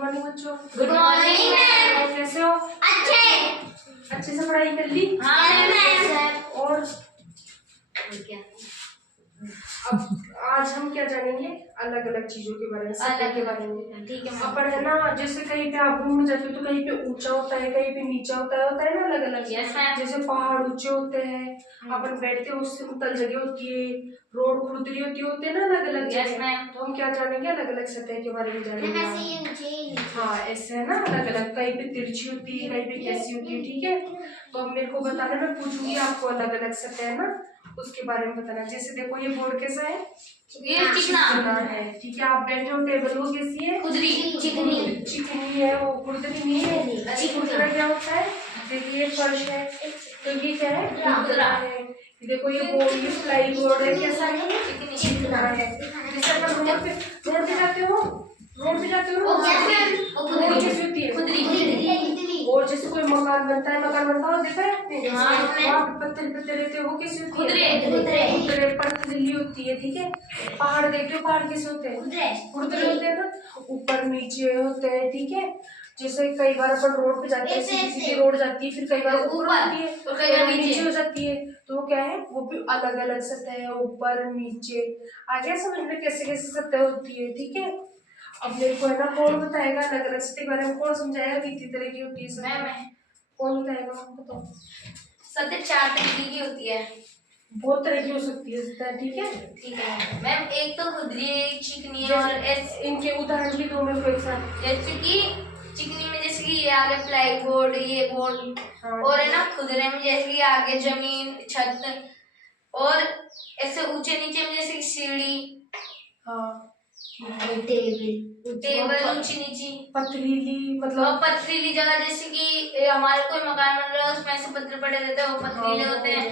Morning बच्चों। Good morning ma'am. कैसे हो? अच्छे से पढ़ाई कर ली? हाँ मैम। और क्या अब आज हम क्या जानेंगे? अलग अलग चीजों के बारे में, सत्य के बारे में। ठीक है मैम। अपन है ना, जैसे कहीं पे आप घूमने जाते हो तो कहीं पे ऊंचा होता है, कहीं पे नीचा होता है ना, अलग अलग। Yes ma'am. जैसे पहाड़ ऊंचे होते हैं, अपन बैठते हैं उससे उतल जगह होती है, रोड खुरदरी होती है ना, अलग अलग यस जगह। मैम। तो हम क्या जानेंगे? अलग अलग सतह के बारे में जानेंगे। हाँ ऐसे है ना, अलग अलग, कहीं पे तिरछी होती है, कहीं पे कैसी होती है, ठीक है। तो अब मेरे को बताना, मैं पूछूंगी आपको अलग अलग सतह है ना, उसके बारे में बताना। जैसे देखो ये बोर्ड कैसा है? ये चिकना है, ठीक है। आप बैठे हो, टेबल वो कैसी है? खुदरी चिकनी है, वो खुरदरी नहीं है। खुरदरा क्या होता है? देखिए ये फर्श है, तो ये क्या है? खुरदरा है। देखो ये बोर्ड, ये प्लाई बोर्ड है, कैसा है? चिकना है। जैसे अपन रोड पे जाते हो, रोड कैसी होती है? खुदरी। और जैसे कोई मकान बनता है देखा है आपने? हाँ, वहाँ पे पत्थर रहते हैं, वो कैसी होती है? खुदरे पथरीली होती है, ठीक है। पहाड़ देखते हो, पहाड़ कैसे होते हैं? खुरदरे होते हैं ना, ऊपर नीचे होते हैं, ठीक है। जैसे कई बार अपन रोड पे जाते हैं, सीधी रोड जाती है, फिर कई बार ऊपर होती है और कई बार नीचे हो जाती है। तो वो क्या है? वो भी अलग अलग सतह है, ऊपर नीचे। आगे समझ में कैसे कैसे सतह होती है, ठीक है। अब मेरे को है ना, कौन बताएगा अलग अलग सतह के बारे में? कौन समझाएगा कितनी तरह की होती है सतह? मैं कौन बताएगा? बताओ। सतह 4 तरीके की होती है। बहुत तरह की हो सकती है सतह, ठीक है। ठीक है मैम। एक तो खुदरी, एक चिकनी जैसे और इनके उदाहरण भी दो मेरे को एक साथ। जैसे कि चिकनी में जैसे कि ये आगे प्लाई बोर्ड, ये बोर्ड। हाँ। और है ना खुदरे में जैसे कि आगे जमीन, छत। और ऐसे ऊंचे नीचे में जैसे कि सीढ़ी, हाँ। टेबल ऊंची नीची। पथरीली और मतलब पथरीली जगह जैसे कि हमारे कोई मकान बन रहा है उसमें ऐसे पत्थर पड़े रहते हैं, वो पथरीले होते हैं।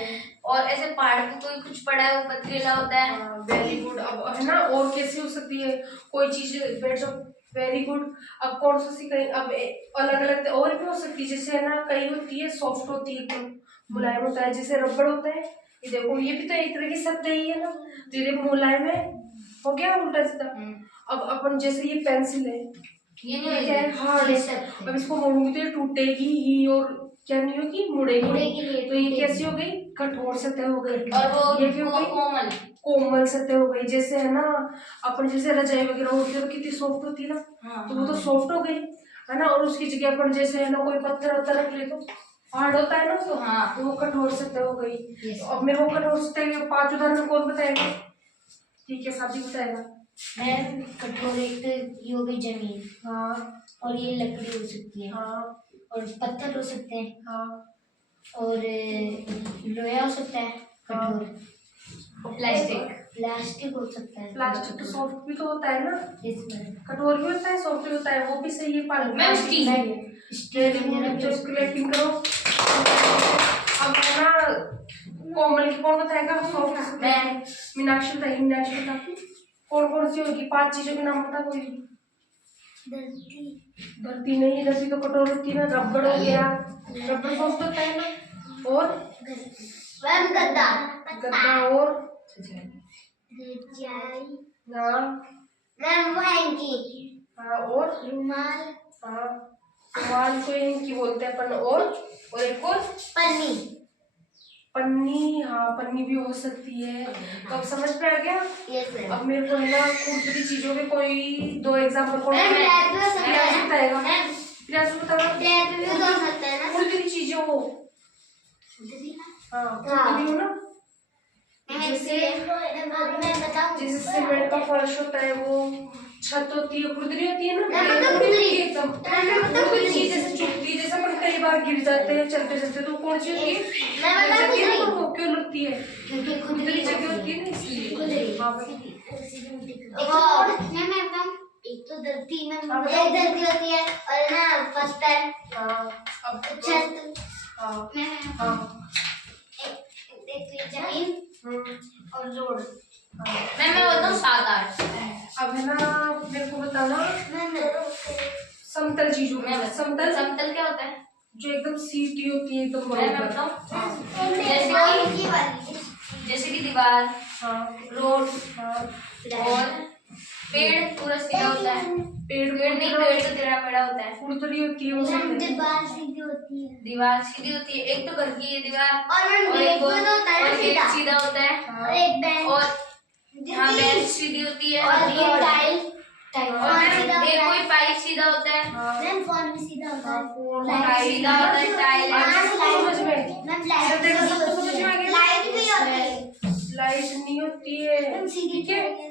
और ऐसे पहाड़ पे कोई कुछ पड़ा है, वो पथरीला होता है। Very good. अब है ना, और कैसी हो सकती है कोई चीज? बैठ जाओ। Very good. अब कौन सा सी कहीं, अब अलग अलग और भी हो सकती है। जैसे है ना, कहीं होती है सॉफ्ट होती है, एकदम मुलायम होता है, जैसे रबड़ होता है। ये देखो, ये भी तो एक तरह की सतह ही है ना। तो ये मुलायम है, हो गया उल्टा सीधा। अब अपन जैसे ये पेंसिल है, ये ये क्या है? हार्ड है। अब इसको मोड़ूंगी तो ये टूटेगी ही, और क्या नहीं होगी? मुड़ेगी। तो ये कैसी हो गई? कठोर सतह हो गई। और वो ये क्यों गई? कोमल सतह हो गई। जैसे है ना, अपन जैसे रजाई वगैरह होती है तो कितनी सॉफ्ट होती है ना, तो वो तो सॉफ्ट हो गई है ना। और उसकी जगह अपन जैसे है ना, कोई पत्थर वत्थर रख ले तो हार्ड होता है ना, तो वो कठोर सतह हो गई। तो अब मेरे को कठोर सतह के 5 उदाहरण कौन बताएगा? ठीक है, साथी बताएगा। मैम कठोर एक तो ये हो गई जमीन, हाँ। और ये लकड़ी हो सकती है, हाँ। और पत्थर हो सकते हैं, हाँ। और लोहा हो सकता है कठोर, प्लास्टिक हो सकता है। प्लास्टिक तो सॉफ्ट भी तो होता है ना, यस मैम। कठोर भी होता है, सॉफ्ट भी होता है, वो भी सही है। मैम स्टील वगैरह जो क्लैपिंग करो। अब है ना, कोमल की कौन बताएगा? सॉफ्ट। मीनाक्षी बताइए। मीनाक्षी बताती कौन कौन सी होगी? 5 चीजों के नाम बता कोई। धरती नहीं, धरती तो कठोर होती है ना। रबड़ हो गया, रबड़ सॉफ्ट होता है ना। और मैम गद्दा, और हाँ। मैम वो हैंकी, हाँ। और रुमाल, हाँ, रुमाल को हैंकी बोलते हैं अपन। और एक और पन्नी। हाँ, पन्नी भी हो सकती है। तो अब समझ में आ गया? Yes ma'am. अब मेरे को है ना, खुरदरी चीजों के कोई 2 एग्जाम्पल कौन मैम बताएगा? मैम प्रियांशु बताएगा। खुरदरी चीजें हो। हाँ, खुरदरी हो ना। जैसे सीमेंट का फर्श होता है, वो छत होती है, खुरदरी होती है ना। एकदम खुरदरी चीज जैसे चुभती है, जैसे अपन कई बार गिर जाते हैं चलते चलते, तो कौन सी होती है? वो क्यों लगती है? क्योंकि खुरदरी जगह होती है ना, इसलिए। हाँ एक तो धरती में धरती होती है, और ना फर्स्ट टाइम अब छत, हाँ। एक जमीन और रोड। मैं बोलता हूँ 7-8। अब है ना, मेरे को बताना समतल चीजों में। समतल क्या होता है? जो एकदम सीधी होती है, एकदम मैं बराबर। बताऊँ? जैसे कि दीवार, हाँ। रोड, हाँ। और पेड़ पूरा सीधा होता है, पेड़ पेड़ नहीं, पेड़ तो टेढ़ा मेढ़ा होता है। फुर्तरी होती है वो मैम सब। दीवार सीधी होती है। दीवार सीधी होती है, एक तो घर की ये दीवार और मैम और गेट एक भी तो होता है ना और गेट सीधा। सीधा होता है और एक बेंच और हाँ बेंच सीधी होती है और ये टाइल और एक कोई पाइप सीधा होता है, मैम फोन भी सीधा होता है। टाइल सीधा होता है, टाइल आज हाँ, समझ में मैम लाइट सब समझ में आ गया। लाइट भी होती है। लाइट नहीं होती है मैम सीधी ठीक है।